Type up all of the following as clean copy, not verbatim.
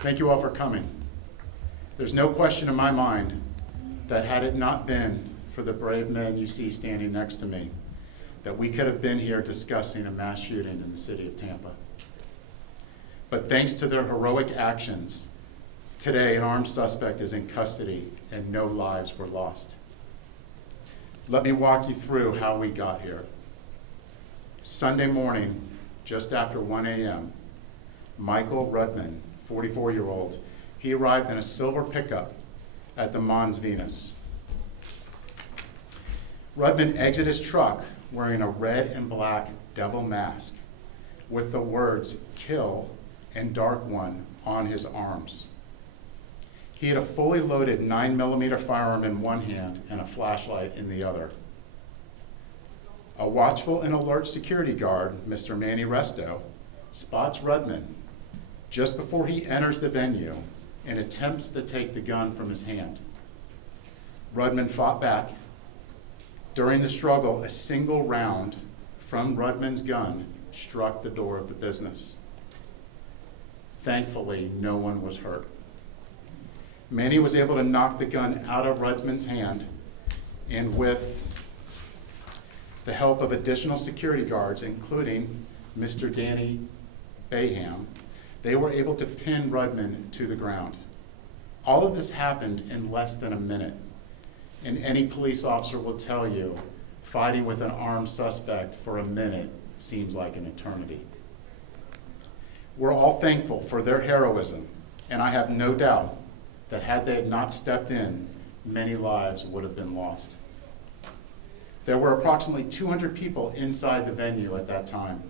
Thank you all for coming. There's no question in my mind that had it not been for the brave men you see standing next to me, that we could have been here discussing a mass shooting in the city of Tampa. But thanks to their heroic actions, today an armed suspect is in custody and no lives were lost. Let me walk you through how we got here. Sunday morning, just after 1 a.m., Michael Rudman, 44-year-old, he arrived in a silver pickup at the Mons Venus. Rudman exited his truck wearing a red and black devil mask with the words "Kill" and "Dark One" on his arms. He had a fully loaded 9mm firearm in one hand and a flashlight in the other. A watchful and alert security guard, Mr. Manny Resto, spots Rudman just before he enters the venue and attempts to take the gun from his hand. Rudman fought back. During the struggle, a single round from Rudman's gun struck the door of the business. Thankfully, no one was hurt. Manny was able to knock the gun out of Rudman's hand, and with the help of additional security guards, including Mr. Danny Baham, they were able to pin Rudman to the ground. All of this happened in less than a minute, and any police officer will tell you fighting with an armed suspect for a minute seems like an eternity. We're all thankful for their heroism, and I have no doubt that had they not stepped in, many lives would have been lost. There were approximately 200 people inside the venue at that time.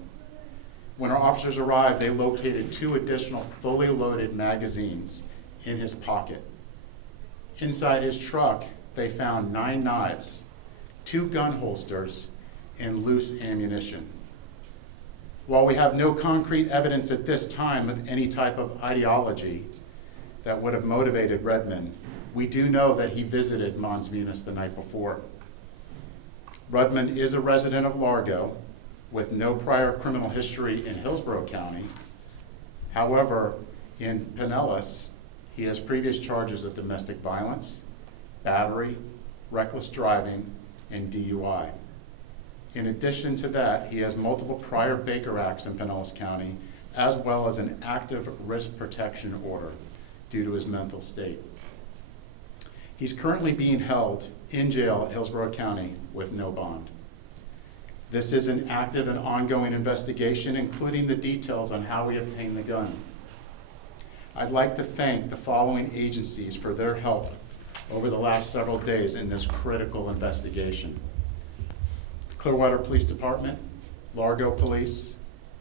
When our officers arrived, they located 2 additional fully loaded magazines in his pocket. Inside his truck, they found 9 knives, 2 gun holsters, and loose ammunition. While we have no concrete evidence at this time of any type of ideology that would have motivated Rudman, we do know that he visited Mons Venus the night before. Rudman is a resident of Largo with no prior criminal history in Hillsborough County. However, in Pinellas, he has previous charges of domestic violence, battery, reckless driving, and DUI. In addition to that, he has multiple prior Baker Acts in Pinellas County, as well as an active risk protection order due to his mental state. He's currently being held in jail at Hillsborough County with no bond. This is an active and ongoing investigation, including the details on how we obtained the gun. I'd like to thank the following agencies for their help over the last several days in this critical investigation: Clearwater Police Department, Largo Police,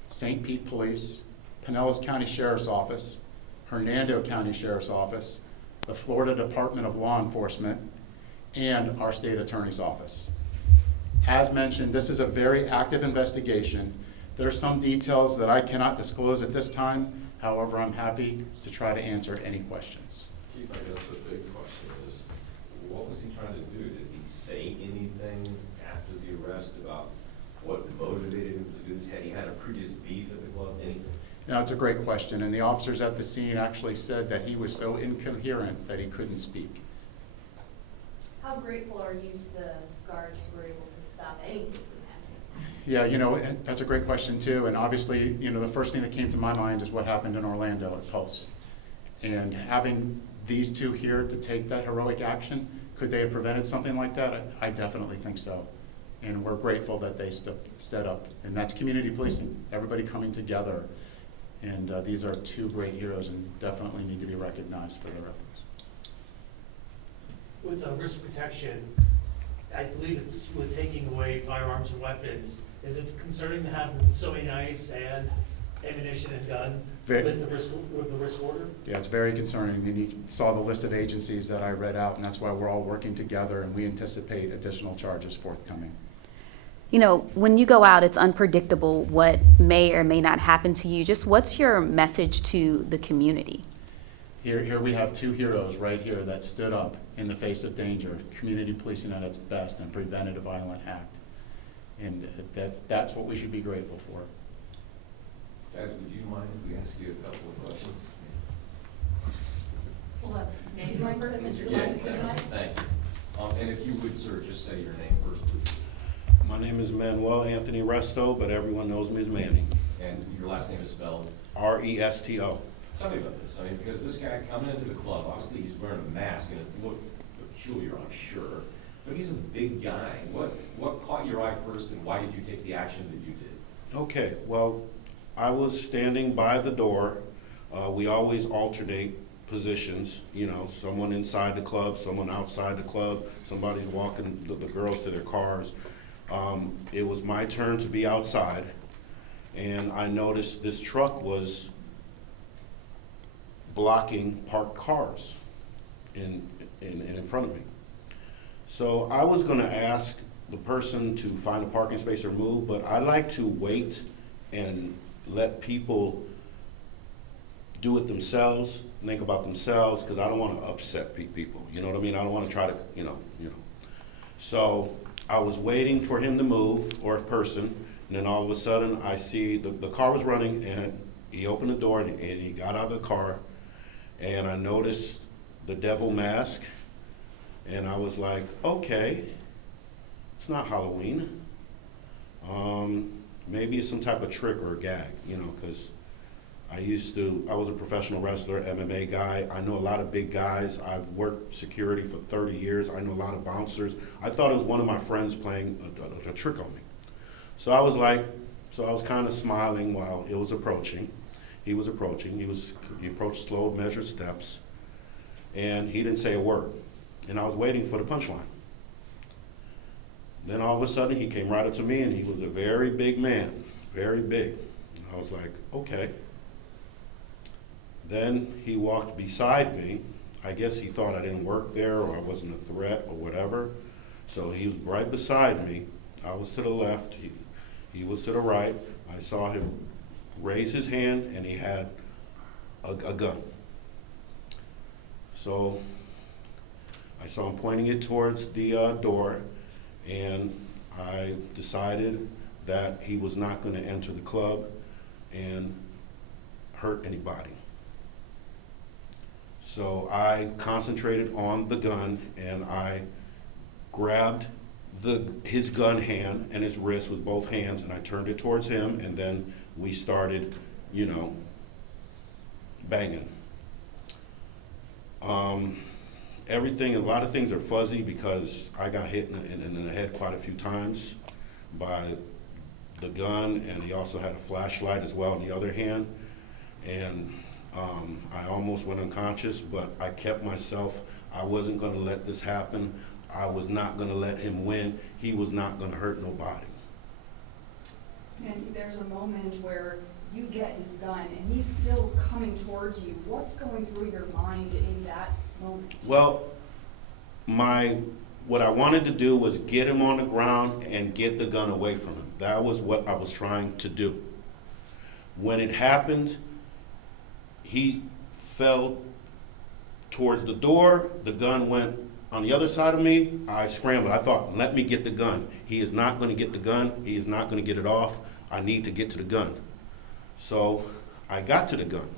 St. Pete Police, Pinellas County Sheriff's Office, Hernando County Sheriff's Office, the Florida Department of Law Enforcement, and our state attorney's office. As mentioned, this is a very active investigation. There are some details that I cannot disclose at this time. However, I'm happy to try to answer any questions. Chief, I guess the big question is, what was he trying to do? Did he say anything after the arrest about what motivated him to do this? Had he had a previous beef at the club? Anything? Now, it's a great question, and the officers at the scene actually said that he was so incoherent that he couldn't speak. How grateful are you the guards were able to stop anything from happening? Yeah, you know, that's a great question too, and obviously, you know, the first thing that came to my mind is what happened in Orlando at Pulse. And having these 2 here to take that heroic action, could they have prevented something like that? I definitely think so. And we're grateful that they stood up, and that's community policing, everybody coming together. And these are 2 great heroes and definitely need to be recognized for their efforts. With risk protection, I believe it's with taking away firearms and weapons. Is it concerning to have so many knives and ammunition and gun with the risk order? Yeah, it's very concerning. And you saw the list of agencies that I read out, and that's why we're all working together, and we anticipate additional charges forthcoming. You know, when you go out, it's unpredictable what may or may not happen to you. Just what's your message to the community? Here we have 2 heroes right here that stood up in the face of danger, community policing at its best, and prevented a violent act. And that's what we should be grateful for. Guys, would you mind if we ask you a couple of questions? first, introduce Yeah, us tonight. thank you. And if you would, sir, just say your name first, please. My name is Manuel Anthony Resto, but everyone knows me as Manny. And your last name is spelled? Resto. Tell me about this. I mean, because this guy coming into the club, obviously he's wearing a mask and it looked peculiar, I'm sure. But he's a big guy. What caught your eye first and why did you take the action that you did? Okay, well, I was standing by the door. We always alternate positions, you know, someone inside the club, someone outside the club, somebody's walking the girls to their cars. It was my turn to be outside, and I noticed this truck was blocking parked cars in front of me. So I was gonna ask the person to find a parking space or move, but I like to wait and let people do it themselves, think about themselves, because I don't want to upset people. You know what I mean? I don't want to try to, you know. So I was waiting for him to move, or a person, and then all of a sudden I see the car was running, and he opened the door and he got out of the car, and I noticed the devil mask, and I was like, okay, it's not Halloween. Maybe it's some type of trick or a gag, you know, because I was a professional wrestler, MMA guy. I know a lot of big guys. I've worked security for 30 years. I know a lot of bouncers. I thought it was one of my friends playing a trick on me. So I was kind of smiling while it was approaching. He was approaching. He approached slow, measured steps, and he didn't say a word. And I was waiting for the punchline. Then all of a sudden he came right up to me, and he was a very big man, very big. And I was like, okay. Then he walked beside me. I guess he thought I didn't work there or I wasn't a threat or whatever. So he was right beside me. I was to the left, he was to the right. I saw him raise his hand and he had a gun. So I saw him pointing it towards the door, and I decided that he was not going to enter the club and hurt anybody. So I concentrated on the gun, and I grabbed his gun hand and his wrist with both hands, and I turned it towards him, and then we started, you know, banging. A lot of things are fuzzy because I got hit in the head quite a few times by the gun, and he also had a flashlight as well in the other hand. And I almost went unconscious, but I kept myself. I wasn't going to let this happen. I was not going to let him win. He was not going to hurt nobody. And there's a moment where you get his gun and he's still coming towards you. What's going through your mind in that moment? Well, what I wanted to do was get him on the ground and get the gun away from him. That was what I was trying to do. When it happened, he fell towards the door. The gun went on the other side of me. I scrambled. I thought, let me get the gun. He is not going to get the gun. He is not going to get it off. I need to get to the gun. So I got to the gun.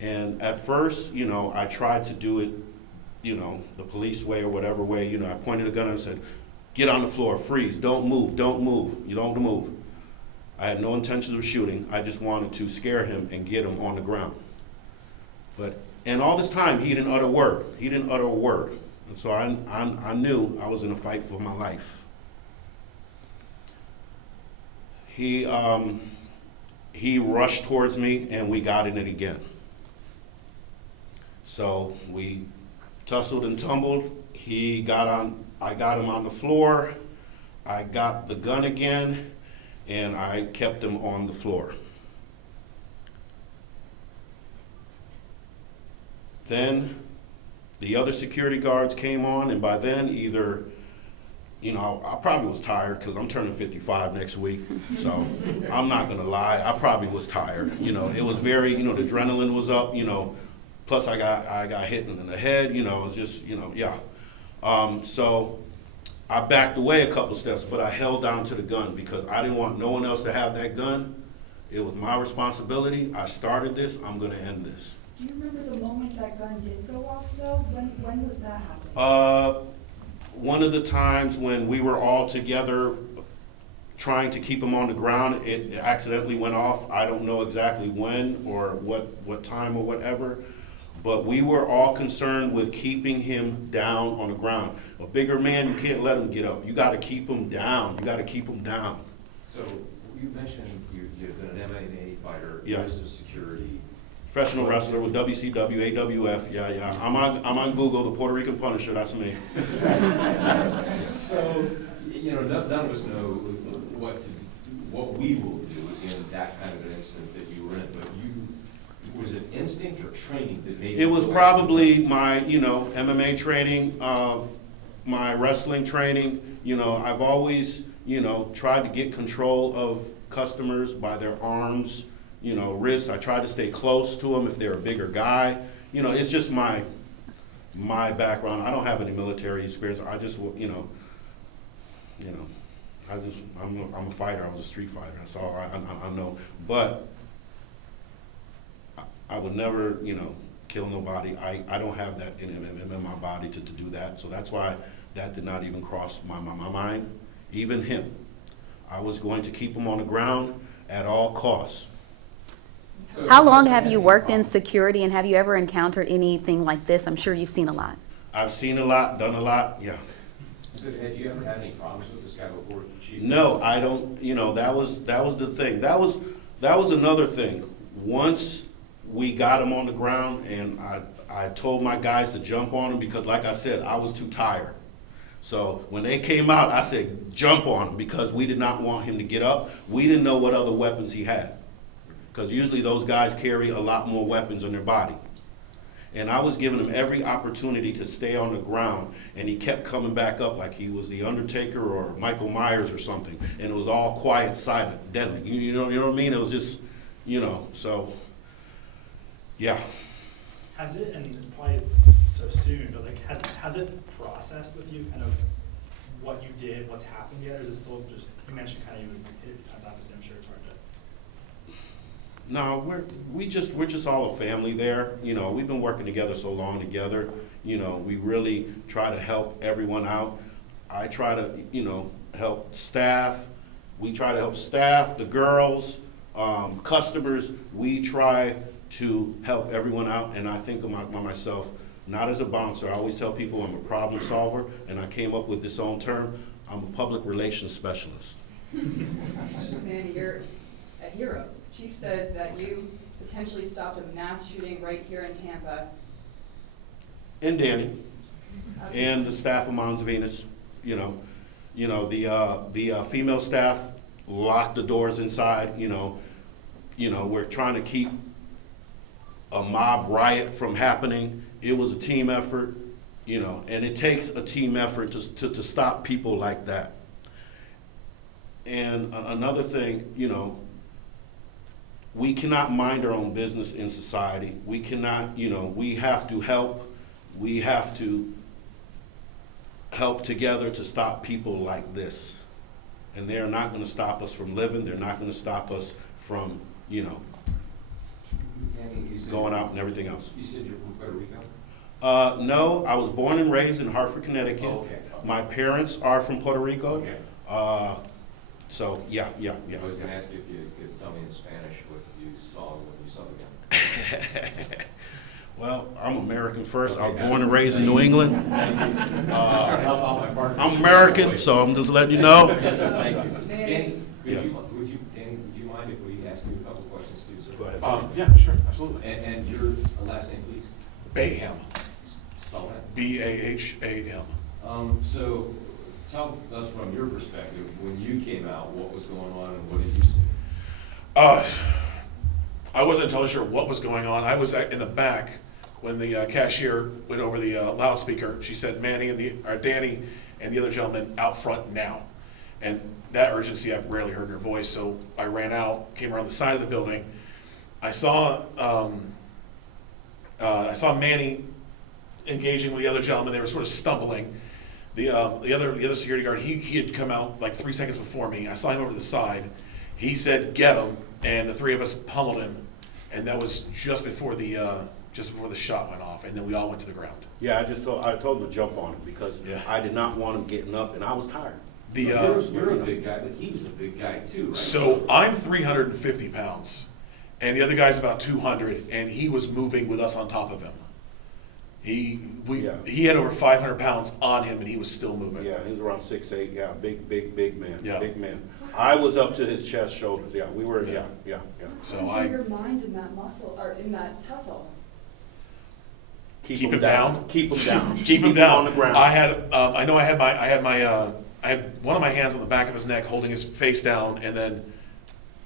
And at first, you know, I tried to do it, you know, the police way or whatever way. You know, I pointed a gun and said, get on the floor, freeze, don't move, don't move. You don't move. I had no intentions of shooting. I just wanted to scare him and get him on the ground. And all this time, he didn't utter a word. He didn't utter a word. And so I knew I was in a fight for my life. He rushed towards me, and we got in it again. So we tussled and tumbled. I got him on the floor. I got the gun again, and I kept him on the floor. Then the other security guards came on, and by then either, you know, I probably was tired because I'm turning 55 next week, so I'm not gonna lie, I probably was tired. You know, it was very, you know, the adrenaline was up, you know, plus I got hit in the head, you know, it was just, you know, yeah. So I backed away a couple steps, but I held down to the gun because I didn't want no one else to have that gun. It was my responsibility. I started this, I'm gonna end this. Do you remember the moment that gun did go off, though? When was that happening? One of the times when we were all together trying to keep him on the ground, it accidentally went off. I don't know exactly when or what time or whatever, but we were all concerned with keeping him down on the ground. A bigger man, you can't let him get up. You gotta keep him down. You gotta keep him down. So you mentioned you've been an MMA fighter, Yeah. years of security. Professional wrestler with WCW, AWF, yeah. I'm on Google, the Puerto Rican Punisher, that's me. So, none of us know what we will do in that kind of an incident that you were in, but was it instinct or training that made you? It was probably my, MMA training, my wrestling training. I've always, tried to get control of customers by their arms, wrists. I try to stay close to them if they're a bigger guy. It's just my background. I don't have any military experience. I just, I'm a fighter. I was a street fighter. That's all I know. But I would never, kill nobody. I don't have that in my body to do that. So that's why that did not even cross my mind. Even him. I was going to keep him on the ground at all costs. How long have you worked in security, and have you ever encountered anything like this? I'm sure you've seen a lot. I've seen a lot, done a lot, yeah. So had you ever had any problems with this guy before, Chief? No, I don't, that was the thing. That was another thing. Once we got him on the ground and I told my guys to jump on him because, like I said, I was too tired. So when they came out, I said, jump on him, because we did not want him to get up. We didn't know what other weapons he had, because usually those guys carry a lot more weapons on their body. And I was giving him every opportunity to stay on the ground, and he kept coming back up like he was the Undertaker or Michael Myers or something. And it was all quiet, silent, deadly. You know what I mean? It was just, so, yeah. Has it, and it's probably so soon, but like, has it processed with you kind of what you did, what's happened yet, or is it still just, you mentioned kind of even, it depends, obviously, I'm sure it's hard to. No, we're just all a family there. We've been working together so long together. We really try to help everyone out. I try to, help staff. We try to help staff, the girls, customers. We try to help everyone out, and I think of myself not as a bouncer. I always tell people I'm a problem solver, and I came up with this own term. I'm a public relations specialist. Manny, you're a hero. Chief says that you potentially stopped a mass shooting right here in Tampa. And Danny, and the staff of Mons Venus, the female staff locked the doors inside. We're trying to keep a mob riot from happening. It was a team effort, and it takes a team effort to stop people like that. And another thing, we cannot mind our own business in society. We cannot, we have to help. We have to help together to stop people like this. And they're not going to stop us from living. They're not going to stop us from, Manny, you said going out and everything else. You said you're from Puerto Rico? No, I was born and raised in Hartford, Connecticut. Oh, okay. My parents are from Puerto Rico. Okay. So, yeah. I was going to ask you if you could tell me in Spanish what you saw when you saw the gun. Well, I'm American first. I was Okay, born and raised in New England. Just trying to help out my partner. I'm American, so I'm just letting you know. Yes, sir, thank you. Danny, Yes. would you mind if we ask you a couple questions too, sir? Go ahead. Yeah, sure, absolutely. And your last name, please? Baham, Spell that. B-A-H-A-M. So tell us from your perspective, when you came out, what was going on and what did you see? I wasn't entirely sure what was going on. I was in the back when the cashier went over the loudspeaker. She said, Danny and the other gentleman out front now. And that urgency, I've rarely heard her voice, so I ran out, came around the side of the building. I saw Manny engaging with the other gentleman. They were sort of stumbling. The other security guard, he had come out like 3 seconds before me. I saw him over the side. He said, get him, and the three of us pummeled him. And that was just before the just before the shot went off, and then we all went to the ground. Yeah, I told him to jump on it because Yeah. I did not want him getting up, and I was tired. You're a big guy, but he was a big guy too, right? So I'm 350 pounds, and the other guy's about 200, and he was moving with us on top of him. He had over 500 pounds on him, and he was still moving. Yeah, he was around 6'8", yeah, big man, Yeah. big man. I was up to his chest, shoulders, yeah, we were, yeah. What's going through your mind in that muscle, or in that tussle? Keep him down. Keep him down. Keep him down. on the ground. I had one of my hands on the back of his neck, holding his face down, and then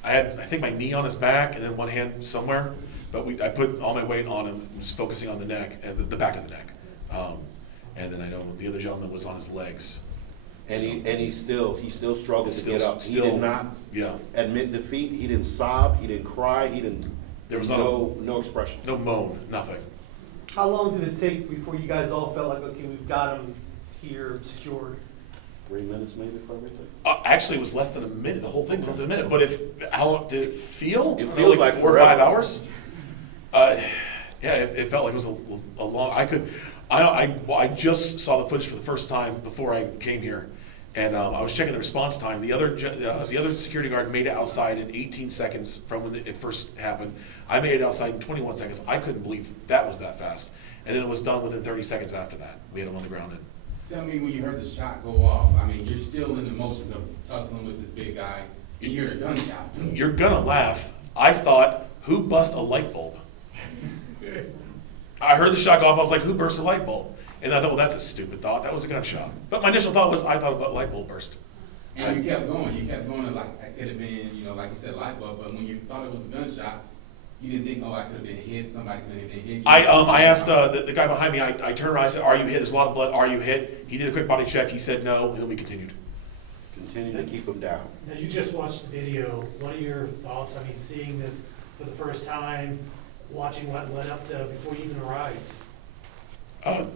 I think my knee on his back, and then one hand somewhere. But I put all my weight on him, just focusing on the neck and the back of the neck. And then I know the other gentleman was on his legs. And he still struggled to get up. He Still, did not yeah. admit defeat. He didn't sob. He didn't cry. There was no expression. No moan, nothing. How long did it take before you guys all felt like, okay, we've got him here secured? 3 minutes maybe for everything. Actually, it was less than a minute. The whole thing was less than a minute. But how long did it feel? It feels like 4 or 5 forever. hours. Yeah, it felt like it was a long. I just saw the footage for the first time before I came here, and I was checking the response time. The other security guard made it outside in 18 seconds from when it first happened. I made it outside in 21 seconds. I couldn't believe that was that fast. And then it was done within 30 seconds after that. We had him on the ground. Tell me when you heard the shot go off. I mean, you're still in the motion of tussling with this big guy, and you hear a gunshot. You're gonna laugh. I thought, who bust a light bulb? I heard the shot go off. I was like, who burst a light bulb? And I thought, well, that's a stupid thought. That was a gunshot. But my initial thought was, I thought about light bulb burst. And you kept going. You kept going, and like, that could have been, like you said, light bulb. But when you thought it was a gunshot, you didn't think, I could have been hit. Somebody could have been hit. I asked the guy behind me. I turned around. I said, "Are you hit? There's a lot of blood. Are you hit?" He did a quick body check. He said no, and then we continued. Continue to keep him down. Now, you just watched the video. What are your thoughts? I mean, seeing this for the first time, watching what led up to before you even arrived.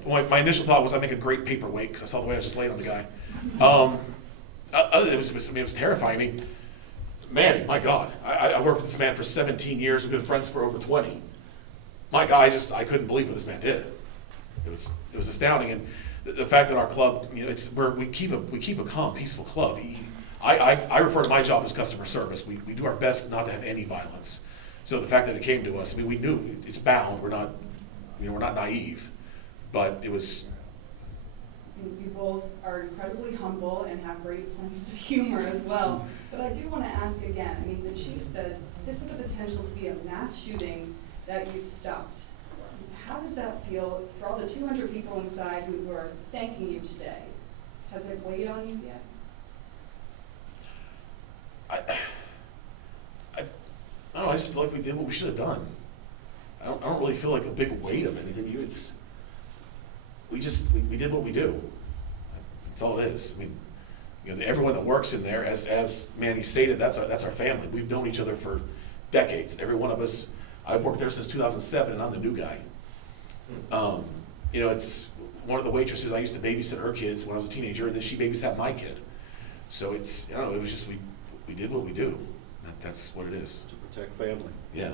My initial thought was I make a great paperweight because I saw the way I was just laying on the guy. It was terrifying. I mean, Manny, my God, I worked with this man for 17 years. We've been friends for over 20. My God, I couldn't believe what this man did. It was astounding, and the fact that our club, we keep a calm, peaceful club. I refer to my job as customer service. We do our best not to have any violence. So the fact that it came to us, I mean, we knew it's bound. We're not naive, but it was. You both are incredibly humble and have great senses of humor as well. But I do want to ask again, I mean, the chief says this has the potential to be a mass shooting that you stopped. How does that feel for all the 200 people inside who are thanking you today? Has it weighed on you yet? I don't know, I just feel like we did what we should have done. I don't really feel like a big weight of anything. We did what we do. That's all it is. I mean, everyone that works in there, as Manny stated, that's our family. We've known each other for decades. Every one of us. I've worked there since 2007, and I'm the new guy. It's one of the waitresses. I used to babysit her kids when I was a teenager, and then she babysat my kid. So it was just we did what we do. That's what it is. To protect family. Yeah,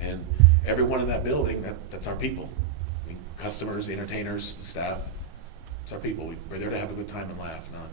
and everyone in that building, that's our people. I mean, customers, the entertainers, the staff. It's our people. We're there to have a good time and laugh, not